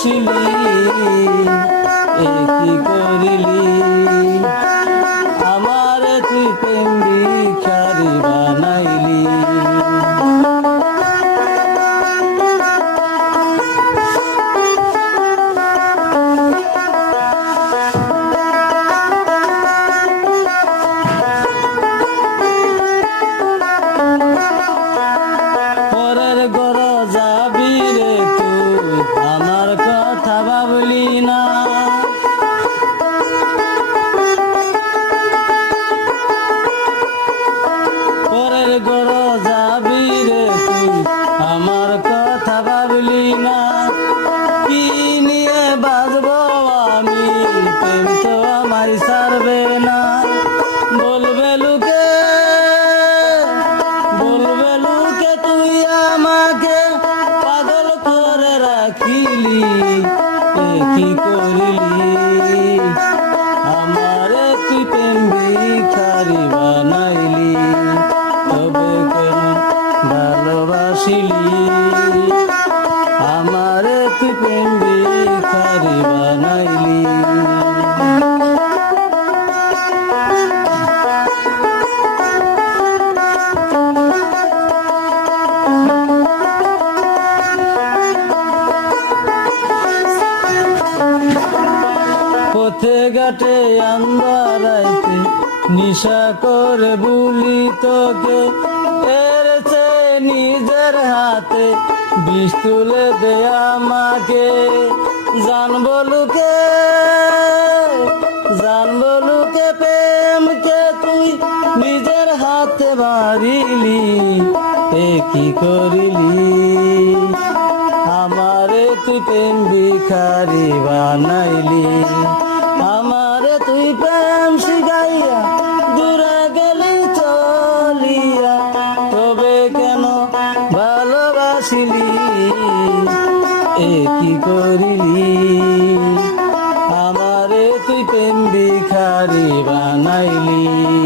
다시 প্রেম তো আমার সারবে না। বলবে লোকে বলবে লোকে, তুই আমাকে পাগল করে রাখিলি। কি করিলি? আমারে তুই প্রেম ভিখারি বানাইলি। তবে কেন ভালোবাসিলি? আমারে বানাইলি। পথে ঘাটে আন্দারাইতে নিশা করে বুলি তোকে। এর চেয়ে নিজের হাতে বিষ তুলে দে আমাকে। জানব লুকে জানব লুকে প্রেমকে তুই নিজের হাতে মারিলি এ কি করিলি? আমারে তুই প্রেম ভিখারি বানাইলি। আসিলি এ কি করিলি? আমারে তুই প্রেম ভিখারি বানাইলি।